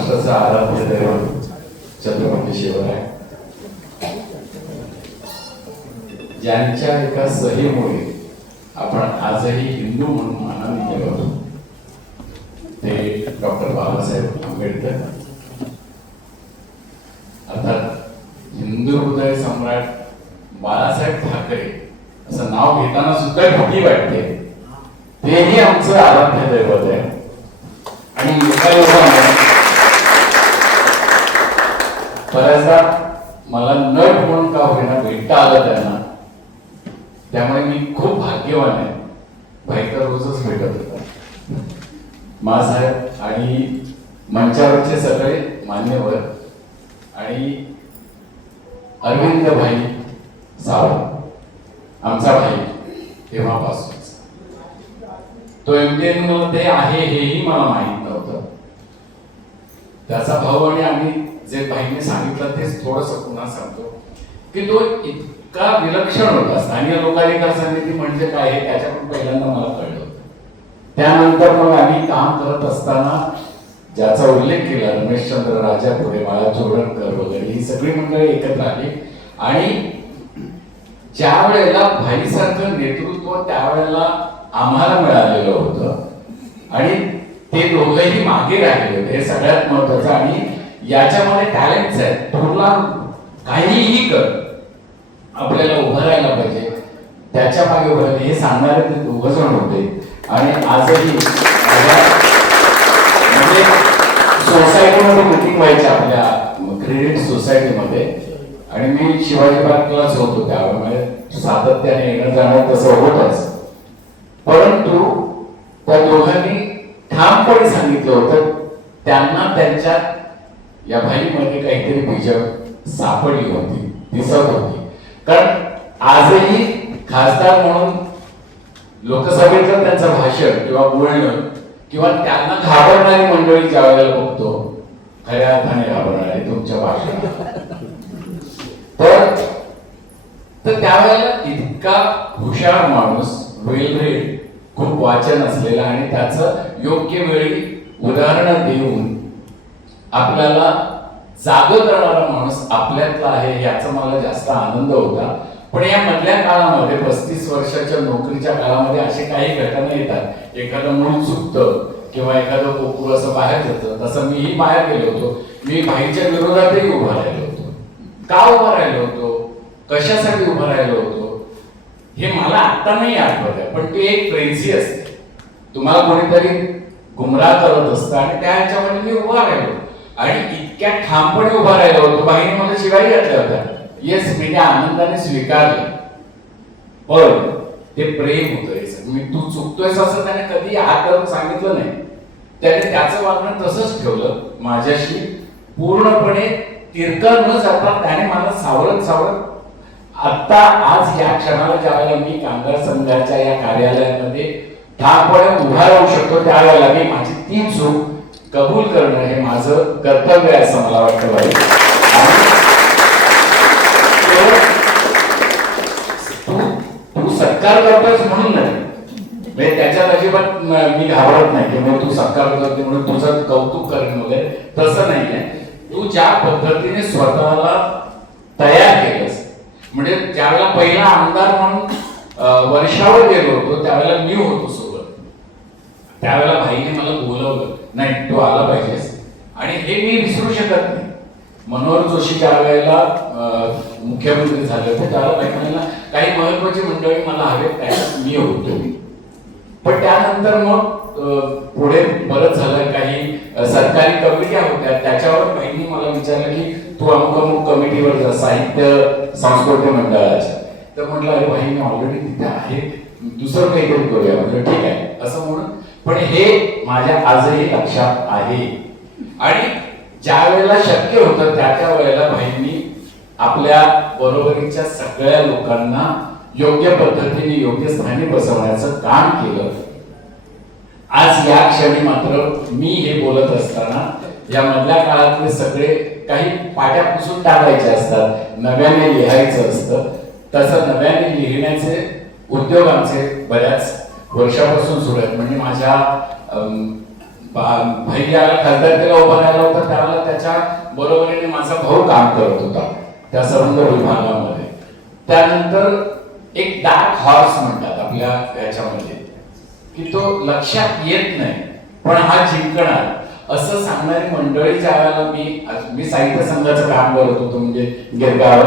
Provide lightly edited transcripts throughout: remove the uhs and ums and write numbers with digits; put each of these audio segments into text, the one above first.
महाराष्ट्राचा आराध्य दैवत छत्रपती शिवराय, ज्यांच्या एका सहीमुळे आपण आजही हिंदू म्हणून मानाने गेलो, ते डॉक्टर बाबासाहेब आंबेडकर, अर्थात हिंदू हृदय सम्राट बाळासाहेब ठाकरे असं नाव घेताना सुद्धा भीती वाटते. तेही आमचं आराध्य दैवत आहे. आणि बऱ्याचदा मला नट म्हणून का होईना भेटता आलं त्यांना, त्यामुळे मी खूप भाग्यवान आहे. भाईकर रोजच भेटत होता मासाहेब आणि मंचावरचे सगळे मान्यवर आणि अरविंद भाई सावंत, आमचा भाई तेव्हापासून. तो एमटीएन मध्ये आहे हेही मला माहित नव्हतं. त्याचा भाऊ आणि आम्ही जे भाईने सांगितलं तेच थोडस पुन्हा सांगतो की तो इतका विलक्षण होता. स्थानिक लोकाधिकार समिती म्हणजे काय हे त्याच्याकडून पहिल्यांदा मला कळलं होतं. त्यानंतर मग आम्ही काम करत असताना ज्याचा उल्लेख केला, रमेशचंद्र राजापुरे, बाळा चोडणकर वगैरे ही सगळी मंडळी एकत्र आली. आणि ज्या वेळेला भाईसारखं नेतृत्व त्यावेळेला आम्हाला मिळालेलं होतं आणि ते दोघंही मागे राहिले होते, हे सगळ्यात महत्वाचं. आणि याच्यामध्ये टॅलेंट्स आहेत. तुला काहीही कर, आपल्याला उभं राहायला पाहिजे, त्याच्या मागे उभं राहिले हे सांगणारे ते दोघं जण होते. आणि आजही म्हणजे सोसायटीमध्ये मिटिंग व्हायची आपल्या क्रेडिट सोसायटीमध्ये, आणि मी शिवाजी पार्कलाच होतो त्यावेळेला, सातत्याने येणं जाणं तसं होतच. परंतु त्या दोघांनी ठामपणे सांगितलं होतं त्यांना त्यांच्या या भाईमध्ये काहीतरी बीज सापडली होती, दिसत होती. कारण आजही खासदार म्हणून लोकसभेतलं त्यांचं भाषण किंवा बोलणं किंवा त्यांना घाबरणारी मंडळी ज्या वेळेला बघतो, खऱ्या अर्थाने घाबरणारी तुमच्या भाषणात, तर त्यावेळेला इतका हुशार माणूस, वेल रेड, खूप वाचन असलेला आणि त्याचं योग्य वेळी उदाहरण देऊन आपल्याला जागं करणारा माणूस आपल्यातला आहे याचा मला जास्त आनंद होता. पण या मधल्या काळामध्ये 35 वर्षाच्या नोकरीच्या काळामध्ये असे काही घटना येतात, एखादं मूल चुकतं किंवा एखादं कोकरू असं बाहेर जातं. तसं मीही बाहेर गेलो होतो. मी भाईच्या विरोधातही उभा राहिलो होतो. का उभा राहिलो होतो, कशासाठी उभा राहिलो होतो हे मला आता नाही आठवत आहे. पण ती एक फ्रेन्सी असते, तुम्हाला कोणीतरी गुमराह करत असतं आणि त्या ह्याच्यामध्ये मी उभा राहिलो आणि इतक्या ठामपणे उभा राहिलो होतो. बाईने मला शिवाय घातल्या होत्या. येस, मी त्या आनंदाने स्वीकारले. पण ते प्रेम होतं. मी तू चुकतोयस असं त्याने कधी हात धरून सांगितलं नाही. त्याने त्याचं वागणं तसंच ठेवलं माझ्याशी, पूर्णपणे तिरका न जाता त्याने मला सावरत सावरत आता आज या क्षणाला ज्यावेळेला मी कामगार संघाच्या या कार्यालयामध्ये ठामपणे उभा राहू शकतो, त्यावेळेला मी माझी ती चूक कबूल करणं हे माझं कर्तव्य आहे असं मला वाटतं. भाई, तू सत्कार करतोस म्हणून नाही, त्याच्यात अजिबात मी घाबरत नाही की तू सत्कार करते म्हणून तुझं कौतुक करेन वगैरे, तसं नाहीये. तू ज्या पद्धतीने स्वतःला तयार केलंस, म्हणजे ज्यावेळेला पहिला आमदार म्हणून वर्षावर गेलो होतो त्यावेळेला मी होतो सोबत. त्यावेळेला भाईने मला बोलवलं, नाही तू आला पाहिजेस, आणि हे मी विसरू शकत नाही. मनोहर जोशी ज्या वेळेला मुख्यमंत्री झाले होते त्यावेळेला भाईला काही महत्वाची मंडळी मला हवेत, त्याच्यात मी होतो. पण त्यानंतर मग पुढे बरंच झालं, काही सरकारी कमिट्या होत्या, त्याच्यावर भाईंनी मला विचारलं की तू अमुक अमुक कमिटीवर जा, साहित्य सांस्कृतिक मंडळाच्या. तर म्हटलं अरे भाई मी ऑलरेडी तिथे आहे, दुसरं काहीतरी करूया. म्हणजे ठीक आहे असं म्हणून. पण हे माझ्या आजही लक्षात आहे. आणि ज्या वेळेला शक्य होतं त्या वेळेला भाईंनी आपल्या बरोबरीच्या सगळ्या लोकांना योग्य पद्धतीने योग्य स्थानी बसवण्याचं काम केलं. आज या क्षणी मात्र मी हे बोलत असताना या मधल्या काळातले सगळे काही पाट्या पुसून टाकायचे असतात, नव्याने लिहायचं असतं. तसं नव्याने लिहिण्याचे उद्योग आमचे बऱ्याच वर्षापासून सुरू आहेत. म्हणजे माझ्या भैयाला खासदारकीला उभा राहिला होता बरोबरीने माझा भाऊ काम करत होता त्या संबंध विभागामध्ये. त्यानंतर एक डार्क हॉर्स म्हणतात आपल्या याच्यामध्ये, की तो लक्षात येत नाही पण हा जिंकणार असं सांगणारी मंडळी ज्या वेळेला मी साहित्य संघाचं काम करत होतो म्हणजे गिरगावर,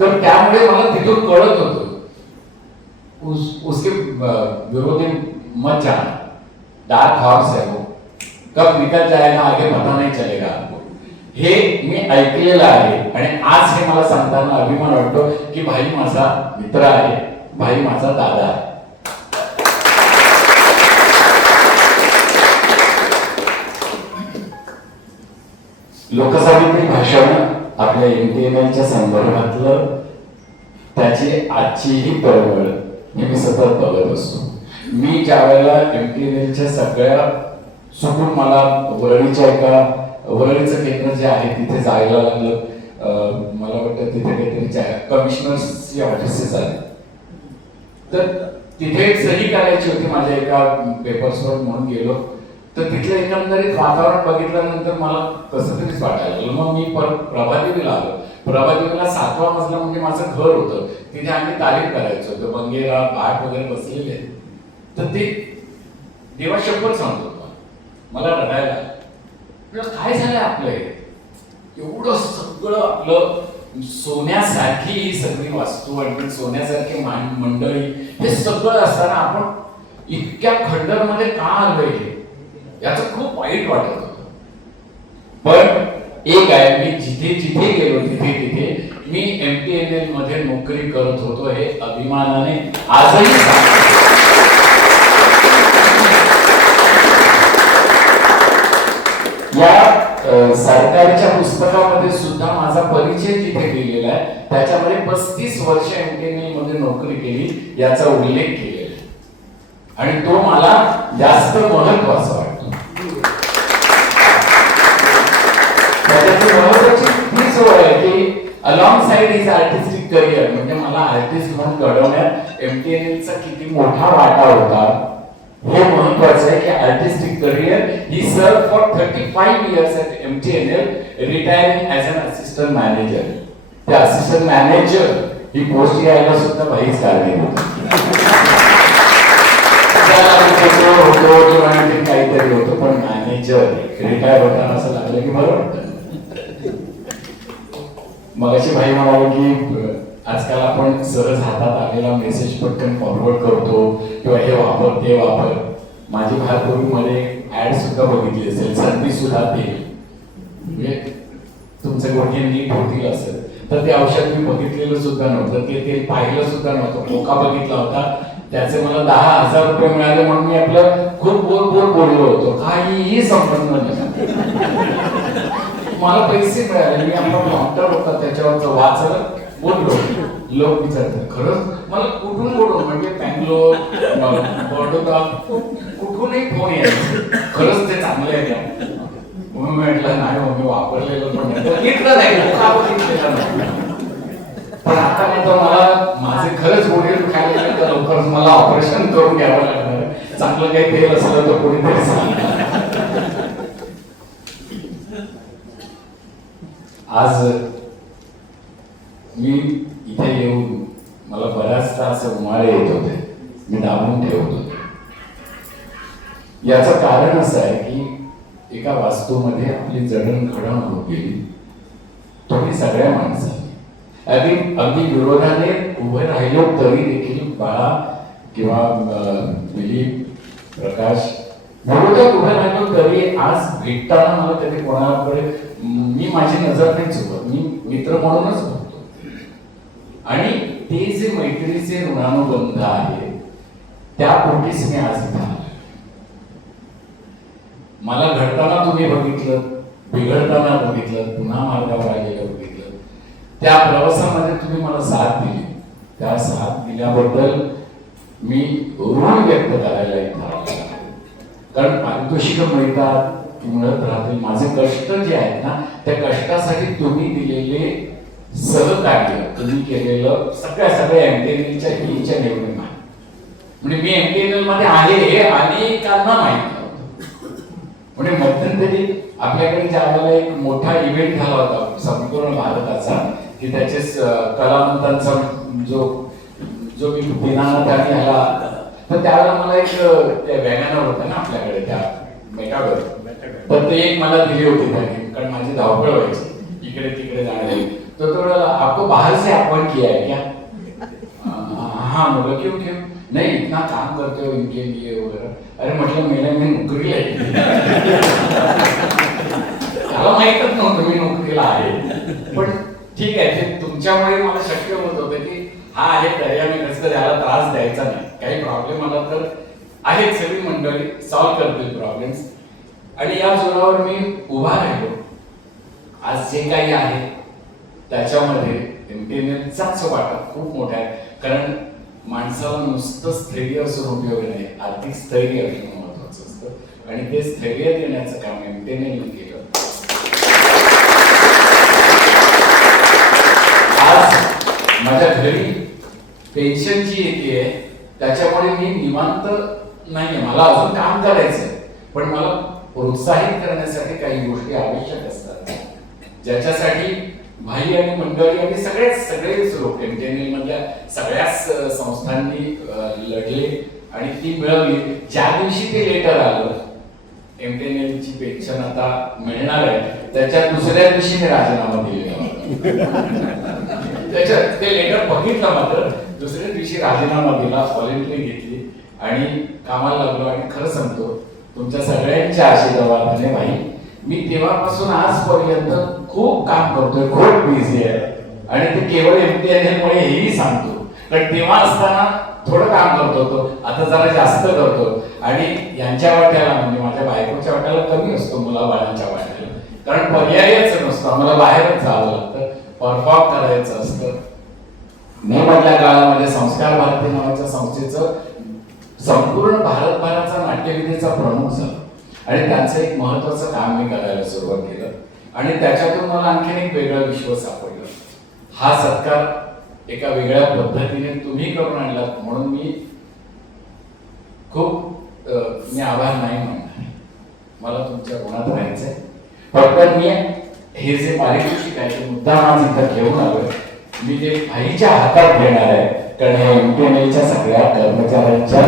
तर त्यामुळे मला तिथून कळत होतं उसके विरोधी मत जाना, डार्क हॉर्स है वो, कब निकल जाएगा आगे पता नहीं चलेगा आपको. हे मी ऐकलेलं आहे आणि आज हे मला सांगताना अभिमान वाटतो की भाई माझा मित्र आहे, भाई माझा दादा आहे. लोकसाहित्य भाषण आपल्या MTNLच्या संदर्भातलं त्याची आजचीही परवड हे मी सतत बघत असतो. मी ज्या वेळेला MTNLच्या सगळ्या चुकून मला वरळीचं केंद्र जे आहे तिथे जायला लागलं, मला वाटतं तिथे काहीतरी कमिशनर्सची ऑफिसेस आली, तर तिथे सही करायची होती माझ्या एका पेपर्सवर म्हणून गेलो. तर तिथलं एकंदरीत वातावरण बघितल्यानंतर मला कसं तरीच वाटायला लागलं. मग मी परत प्रभादेवीला आलो. प्रभादेवीला 7वा मजला म्हणजे माझं घर होतं, तिथे आम्ही तालीम करायचो होतो, बंगेरा भाट वगैरे बसलेले. तर ते देवा शपथ सांगतो मला रडायला काय झालंय आपलं, एवढं सगळं आपलं सोन्यासारखी ही सगळी वास्तू आणि सोन्यासारखी मंडळी हे सगळं असताना आपण इतक्या खंडरमध्ये का आलोय याचं खूप वाईट वाटत होतं. पण एक आहे, मी जिथे जिथे गेलो तिथे मी MTNL मध्ये नोकरी करत होतो हे अभिमानाने आजही सांगतो. या सरकारच्या पुस्तकामध्ये सुद्धा माझा परिचय जिथे केलेला आहे त्याच्यामध्ये 35 वर्ष MTNL मध्ये नोकरी केली याचा उल्लेख केलेला आहे आणि तो मला जास्त महत्वाचा वाटतो. त्याची महत्वाची हीच ओळ आहे की along side is artistic career, म्हणजे मला आर्टिस्ट म्हणून घडवण्यात MTNLचा किती मोठा वाटा होता हे महत्वाचं आहे. की आर्टिस्टिक करिअर ही सर्व for 35 years at MTNL, retiring as an assistant manager. त्या असिस्टंट मॅनेजर ही पोस्ट यायला सुद्धा भाईच कारणीभूत होतो किंवा काहीतरी होतो, पण मॅनेजर रिटायर होताना असं लागलं की बरं वाटतं. मगाशी भाई म्हणाले की आजकाल आपण सहज हातात आलेला मेसेज पटकन फॉरवर्ड करतो किंवा हे वापर ते वापर. माझी भारपूर्वीमध्ये ऍड सुद्धा बघितली असेल, संधी सुद्धा देईल म्हणजे तुमचे गोष्टी नीट होतील असेल, तर ते औषध मी बघितलेलं सुद्धा नव्हतं, ते पाहिलं सुद्धा नव्हतं. मोका बघितला होता, त्याचे मला 10,000 रुपये मिळाले म्हणून मी आपलं खूप बोल बोललो होतो, काहीही संबंध नाही. मला पैसे मिळाले, मी आपला डॉक्टर होता त्याच्यावरचं वाचलं बोललो. लोक विचारतात खरंच, मला कुठून म्हणजे बँगलोर बडोदा कुठूनही फोन यायचे, खरंच ते चांगलं आहे का म्हणून म्हटलं नाही मी वापरलेलं पण पण आता नाही तर मला माझे खरंच गोडे दुखायला गेले तर लवकरच मला ऑपरेशन करून घ्यावं लागणार. चांगलं काही तेल असलं तर कोणीतरी सांगा. आज मी इथे येऊन मला बऱ्याचदा असे उमाळे येत होते, मी दाबून ठेवत होते. याचं कारण असं आहे की एका वास्तूमध्ये आपली जडणघडण होत गेली, तुम्ही सगळ्या माणसांनी अगदी विरोधाने उभे राहिलो तरी देखील बाळा किंवा दिलीप प्रकाश विरोधात उभे राहिलो तरी आज भेटताना मला कधी कोणाकडे मी माझी नजर नाही चुकत, मी मित्र म्हणूनच बघतो. आणि ते जे मैत्रीचे ऋणानुबंध आहे त्या पोटीच मी आज इथे आलो. मला घडताना तुम्ही बघितलं, बिघडताना बघितलं, पुन्हा मार्गावर आलेलं बघितलं. त्या प्रवासामध्ये तुम्ही मला साथ दिली, त्या साथ दिल्याबद्दल मी ऋण व्यक्त करायला इथं आलो. कारण पारितोषिक मिळतात, मिळत राहतील. माझे कष्ट जे आहेत ना त्या कष्टासाठी तुम्ही दिलेले सहकार्य, तुम्ही केलेलं सगळ्या MTNLच्या हीच्या निवडून आहे. म्हणजे मी MTNL मध्ये आहे हे अनेकांना माहिती नव्हतं. म्हणजे मध्यंतरी आपल्याकडे ज्या वेळेला एक मोठा इव्हेंट झाला होता संपूर्ण भारताचा, की त्याचे कलावंतांचा जो जो मी दिनानाथ आणि ह्याला, तर त्यावेळेला मला एक वॅगनर होतं ना आपल्याकडे त्या मेटाडोर, तर ते एक मला दिली होती त्यांनी, कारण माझी धावपळ व्हायची इकडे तिकडे जाण्याची. तो वेळेला आपको बाहर से अपॉइंट किया है क्या? हाँ बोला क्यों क्यों? नहीं इतना काम करते हो इनके लिए वगैरह. अरे म्हटलं मी नोकरी आहे, त्याला माहीतच नव्हतं मी नोकरीला आहे. पण ठीक आहे, ते तुमच्यामुळे मला शक्य होत होतं की हा आहे पर्याय, कसं त्याला त्रास द्यायचा नाही. काही प्रॉब्लेम आला तर आहेत सगळी मंडळी सॉल्व्ह करतील प्रॉब्लेम्स, आणि या जोरावर मी उभा राहिलो. आज जे काही आहे त्याच्यामध्ये एमटीएनएलचाच वाटा खूप मोठा आहे, कारण माणसाला नुसतं स्थैर्य असून उपयोग नाही, आर्थिक स्थैर्य असणं महत्वाचं असतं, आणि ते स्थैर्य देण्याचं काम एमटीएनएलने केलं. आज माझ्या घरी पेन्शन जी येते त्याच्यामुळे मी निवांत नाहीये, मला अजून काम करायचंय, पण मला प्रोत्साहित करण्यासाठी काही गोष्टी आवश्यक असतात, ज्याच्यासाठी भाई आणि मंडळी आणि सगळेच लोक एमटीएनएल मधल्या सगळ्याच संस्थांनी लढले आणि ती मिळवली. ज्या दिवशी ते लेटर आलं एमटीएनएल ची पेन्शन आता मिळणार आहे, त्याच्या दुसऱ्या दिवशी मी राजीनामा दिलेला. त्याच्यात ते लेटर बघितलं, मात्र दुसऱ्या दिवशी राजीनामा दिला, व्हॉलेंटरी घेतली आणि कामाला लागलो. आणि खरं सांगतो, तुमच्या सगळ्यांच्या आशीर्वादाने भाई मी तेव्हापासून आजपर्यंत खूप काम करतोय, खूप बिझी आहे, आणि ते केवळ एमटीएनएल मुळे हेही सांगतो. कारण तेव्हा असताना थोडं काम करत होतो, आता जरा जास्त करतो, आणि यांच्या वाट्याला म्हणजे माझ्या बायकोच्या वाट्याला कमी असतो मुलाबाळांच्या वाट्याला, कारण पर्यायच नसतो, आम्हाला बाहेरच जावं लागतं, परफॉर्म करायचं असतं. मी मधल्या काळामध्ये संस्कार भारती नावाच्या संस्थेचं संपूर्ण भारतभराचा नाट्यविधीचा प्रमुख झालो, आणि त्यांचं एक महत्वाचं काम मी करायला सुरुवात केलं, आणि त्याच्यातून मला आणखीन एक वेगळं विश्व सापडलं. हा सत्कार एका वेगळ्या पद्धतीने तुम्ही करून आणलात, म्हणून मी आभार नाही म्हणणार, मला तुमच्या गुणात राहायचंय. फक्त मी हे जे पारितोषिक आहे ते मुद्दा आज इथं घेऊन आलोय, मी ते भाईच्या हातात घेणार आहे, कारण एमटीएनएलच्या सगळ्या कर्मचाऱ्यांच्या